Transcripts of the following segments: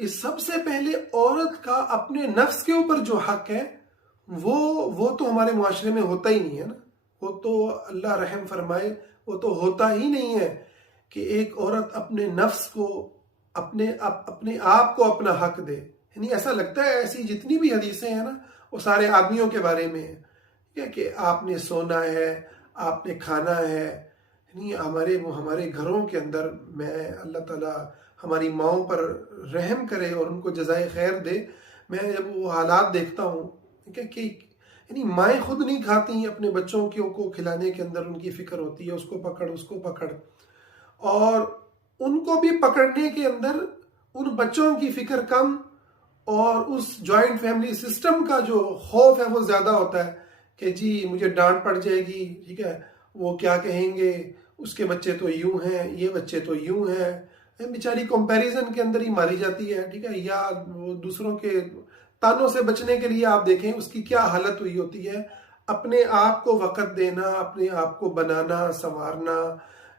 اس سب سے پہلے عورت کا اپنے نفس کے اوپر جو حق ہے وہ تو ہمارے معاشرے میں ہوتا ہی نہیں ہے نا. وہ تو اللہ رحم فرمائے وہ تو ہوتا ہی نہیں ہے کہ ایک عورت اپنے نفس کو اپنے آپ کو اپنا حق دے. یعنی ایسا لگتا ہے ایسی جتنی بھی حدیثیں ہیں نا وہ سارے آدمیوں کے بارے میں ہے کہ آپ نے سونا ہے، آپ نے کھانا ہے. یعنی ہمارے گھروں کے اندر میں اللہ تعالیٰ ہماری ماؤں پر رحم کرے اور ان کو جزائے خیر دے. میں جب وہ حالات دیکھتا ہوں کہ یعنی مائیں خود نہیں کھاتی، اپنے بچوں کو کھلانے کے اندر ان کی فکر ہوتی ہے، اس کو پکڑ، اور ان کو بھی پکڑنے کے اندر ان بچوں کی فکر کم اور اس جوائنٹ فیملی سسٹم کا جو خوف ہے وہ زیادہ ہوتا ہے کہ جی مجھے ڈانٹ پڑ جائے گی، ٹھیک ہے، وہ کیا کہیں گے، اس کے بچے تو یوں ہیں، یہ بچے تو یوں ہیں. بیچاری کمپیریزن کے اندر ہی ماری جاتی ہے، ٹھیک ہے. یا وہ دوسروں کے تانوں سے بچنے کے لیے آپ دیکھیں اس کی کیا حالت ہوئی ہوتی ہے. اپنے آپ کو وقت دینا، اپنے آپ کو بنانا سنوارنا،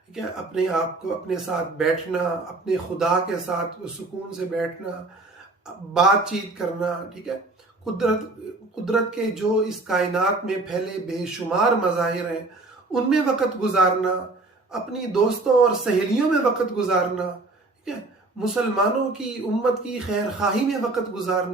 ٹھیک ہے، اپنے آپ کو اپنے ساتھ بیٹھنا، اپنے خدا کے ساتھ سکون سے بیٹھنا، بات چیت کرنا، ٹھیک ہے. قدرت کے جو اس کائنات میں پھیلے بے شمار مظاہر ہیں ان میں وقت گزارنا، اپنی دوستوں اور سہیلیوں میں وقت گزارنا، ٹھیک ہے، مسلمانوں کی امت کی خیر خواہی میں وقت گزارنا.